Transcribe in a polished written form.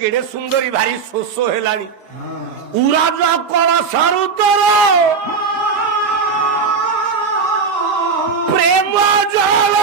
କେଡେ ସୁନ୍ଦରୀ ଭାରି ଶୋଷ ହେଲାଣି। ଉରାଜ କର ସାରୁ ତୋର ପ୍ରେମ ଜଳ